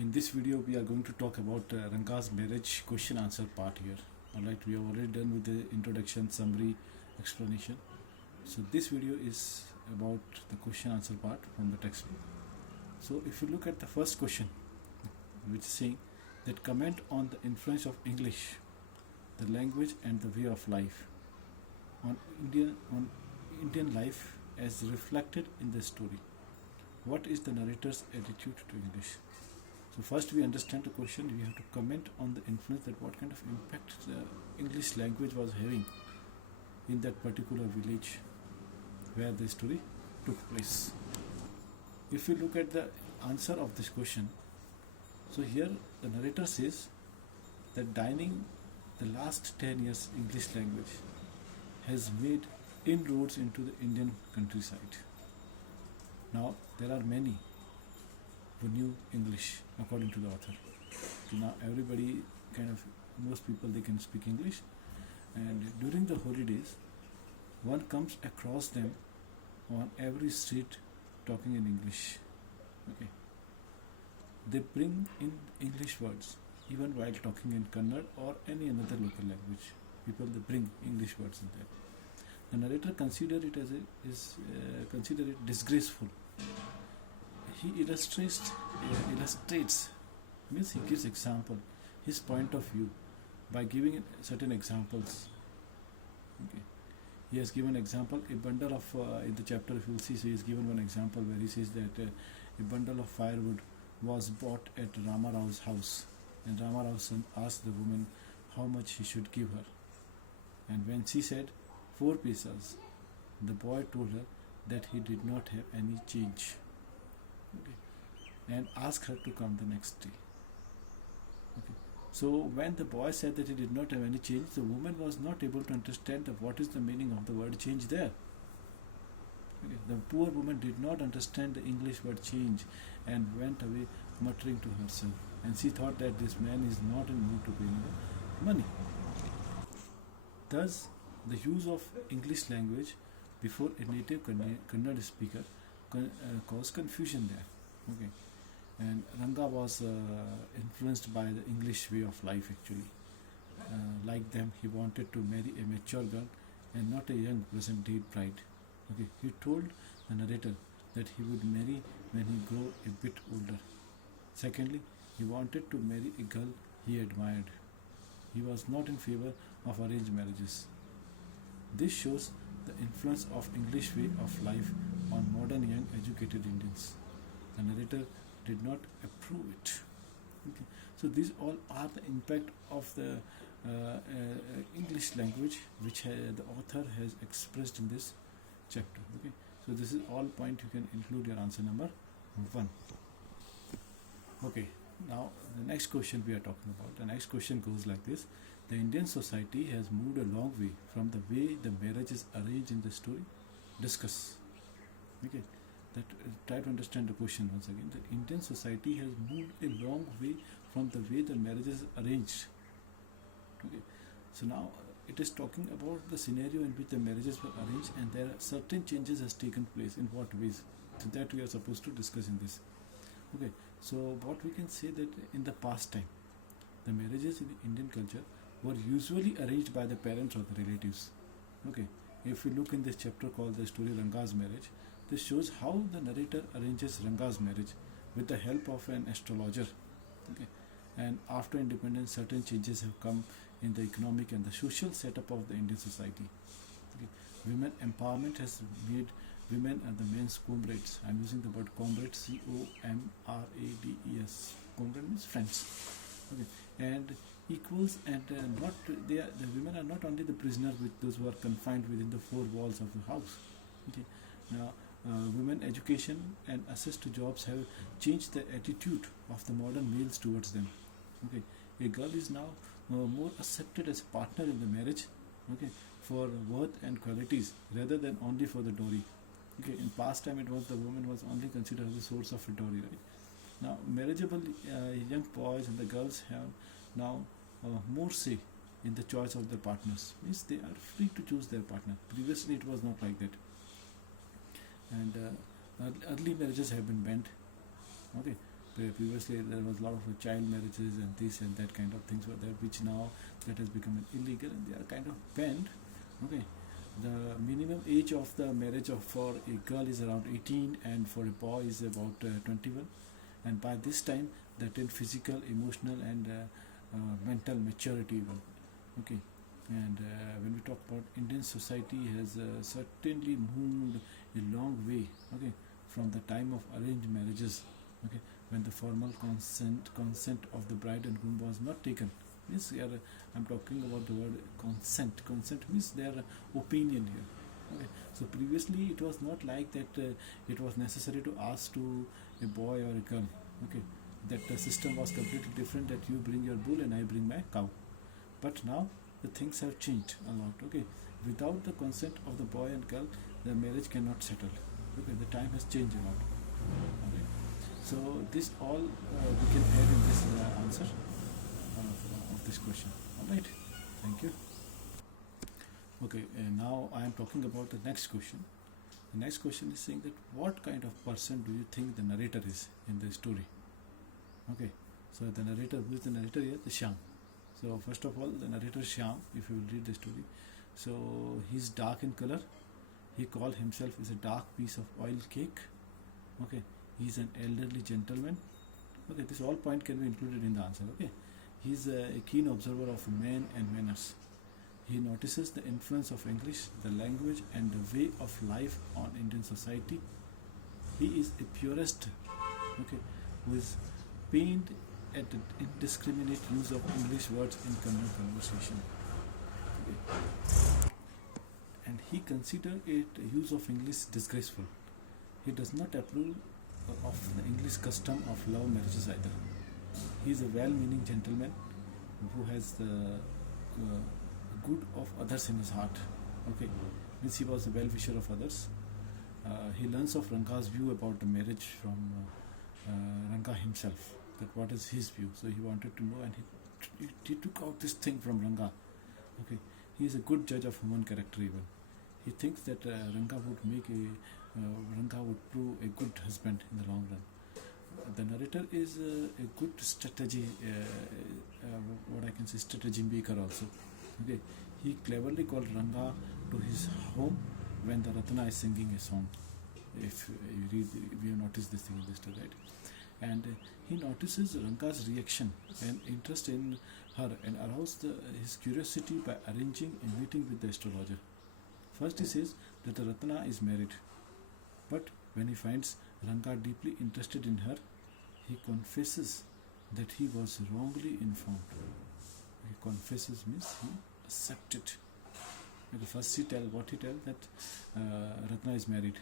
In this video, we are going to talk about Ranga's marriage question answer part here. Alright, we have already done with the introduction, summary, explanation. So this video is about the question answer part from the textbook. So if you look at the first question, which is saying that comment on the influence of English, the language and the way of life on Indian life as reflected in the story. What is the narrator's attitude to English? So first we understand the question, we have to comment on the influence, that what kind of impact the English language was having in that particular village where the story took place. If we look at the answer of this question, so here the narrator says that dining the last 10 years English language has made inroads into the Indian countryside. Now there are many who knew English according to the author. So now everybody most people they can speak English, and during the holidays one comes across them on every street talking in English. Okay. They bring in English words even while talking in Kannada or any another local language. People they bring English words in there. The narrator considered it disgraceful. He illustrates means he gives example, his point of view by giving certain examples. Okay. He has given example, a bundle of in the chapter if you will see, so he has given one example where he says that a bundle of firewood was bought at Rama Rao's house, and Rama Rao asked the woman how much he should give her, and when she said 4 paisas, the boy told her that he did not have any change. Okay. And asked her to come the next day. Okay. So when the boy said that he did not have any change, the woman was not able to understand what is the meaning of the word change there. Okay. The poor woman did not understand the English word change and went away muttering to herself, and she thought that this man is not in mood to pay money. Thus, the use of English language before a native Kannada speaker caused confusion there. Okay. And Ranga was influenced by the English way of life actually. Like them, he wanted to marry a mature girl and not a young present-day bride. Okay. He told the narrator that he would marry when he grew a bit older. Secondly, he wanted to marry a girl he admired. He was not in favor of arranged marriages. This shows the influence of English way of life on modern young educated Indians. The narrator did not approve it. Okay. So these all are the impact of the English language which the author has expressed in this chapter. Okay. So this is all point, you can include your answer number 1. Okay. Now the next question we are talking about. The next question goes like this. The Indian society has moved a long way from the way the marriage is arranged in the story. Discuss. Okay. Try to understand the question once again. The Indian society has moved a long way from the way the marriage is arranged. Okay. So now it is talking about the scenario in which the marriages were arranged, and there are certain changes has taken place. In what ways? So that we are supposed to discuss in this. Okay. So what we can say that in the past time, the marriages in the Indian culture were usually arranged by the parents or the relatives. Okay. If we look in this chapter called the story Ranga's marriage, this shows how the narrator arranges Ranga's marriage with the help of an astrologer. Okay. And after independence, certain changes have come in the economic and the social setup of the Indian society. Okay. Women empowerment has made women and the men's comrades. I'm using the word comrade, C-O-M-R-A-D-E-S. Comrade means friends. Okay. And equals, and the women are not only the prisoners with those who are confined within the 4 walls of the house. Okay. Now, women education and access to jobs have changed the attitude of the modern males towards them. Okay. A girl is now more accepted as a partner in the marriage, okay, for worth and qualities rather than only for the dowry. Okay. In past time, it was the woman was only considered as a source of a dowry, right? Now, marriageable young boys and the girls have now more say in the choice of their partners. Means they are free to choose their partner. Previously, it was not like that. And early marriages have been banned. Okay, Previously, there was a lot of child marriages and this and that kind of things were there, which now that has become illegal and they are kind of banned. Okay, the minimum age of the marriage for a girl is around 18 and for a boy is about 21, and by this time they attain physical, emotional and mental maturity even. Okay, and when we talk about Indian society has certainly moved a long way, okay, from the time of arranged marriages, okay, when the formal consent of the bride and groom was not taken. Means here I'm talking about the word consent. Consent means their opinion here. Okay. So previously it was not like that. It was necessary to ask to a boy or a girl. Okay, that the system was completely different. That you bring your bull and I bring my cow. But now the things have changed a lot. Okay, without the consent of the boy and girl, the marriage cannot settle. Okay, the time has changed a lot. Okay, so this all we can add in this answer of this question. All right, thank you. Okay, now I am talking about the next question. The next question is saying that what kind of person do you think the narrator is in the story? Okay, so the narrator, who is the narrator here? The Shyam. So first of all, the narrator Shyam, if you will read the story, so he's dark in color. He called himself as a dark piece of oil cake. Okay, he's an elderly gentleman. Okay, this all point can be included in the answer. Okay, he's a keen observer of men and manners. He notices the influence of English, the language and the way of life on Indian society. He is a purist, okay, who is pained at the indiscriminate use of English words in conversation. Okay. And he considers it use of English disgraceful. He does not approve of the English custom of love marriages either. He is a well-meaning gentleman who has the good of others in his heart. Okay, means he was a well-wisher of others. He learns of Ranga's view about the marriage from Ranga himself. That what is his view? So he wanted to know, and he took out this thing from Ranga. Okay, he is a good judge of human character even. He thinks that Ranga would prove a good husband in the long run. The narrator is a good strategy, what I can say, strategy maker also. Okay, he cleverly called Ranga to his home when the Ratna is singing a song. If you read, we have noticed this thing in this story, right? And he notices Ranga's reaction and interest in her and aroused his curiosity by arranging a meeting with the astrologer. First he says that the Ratna is married, but when he finds Ranga deeply interested in her, he confesses that he was wrongly informed. He confesses means he accepted. At first he tells that Ratna is married,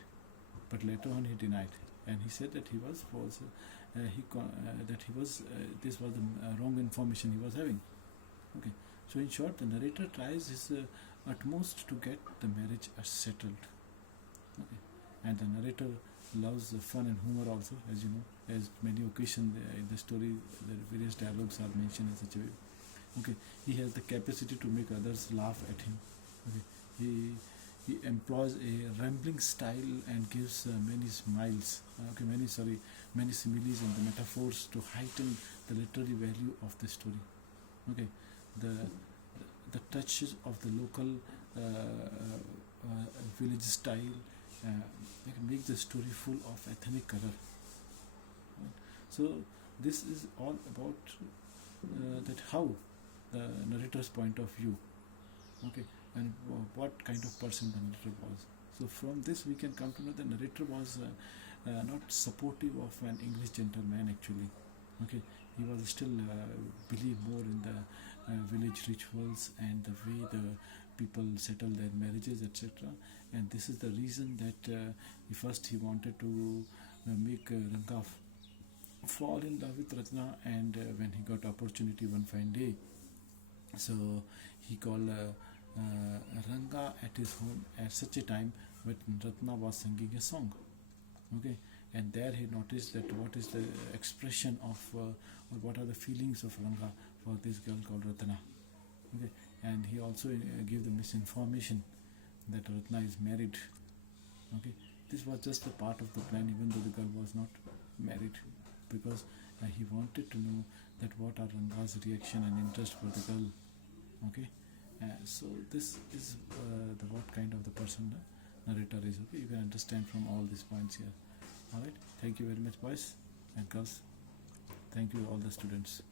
but later on he denied, and he said that he was false. This was the wrong information he was having. Okay, so in short, the narrator tries his utmost to get the marriage settled. Okay, and the narrator loves fun and humor also, as you know, as many occasions in the story, the various dialogues are mentioned in such a way. Okay, he has the capacity to make others laugh at him. Okay, he employs a rambling style and gives many similes and the metaphors to heighten the literary value of the story. Okay, the touches of the local village style they can make the story full of ethnic color. Right? So this is all about that how the narrator's point of view. Okay, and what kind of person the narrator was. So from this we can come to know the narrator was not supportive of an English gentleman actually. Okay, he was still believe more in the village rituals and the way the people settle their marriages, etc. And this is the reason that he wanted to make Ranga fall in love with Ratna, and when he got opportunity one fine day, so he called Ranga at his home at such a time when Ratna was singing a song. Okay, and there he noticed that what is the expression of or what are the feelings of Ranga for this girl called Ratna. Okay, and he also gave the misinformation that Ratna is married. Okay, this was just a part of the plan, even though the girl was not married. because he wanted to know that what are Ranga's reaction and interest for the girl. Okay, so this is the what kind of the person the narrator is. Okay, you can understand from all these points here. All right, thank you very much, boys and girls. Thank you, all the students.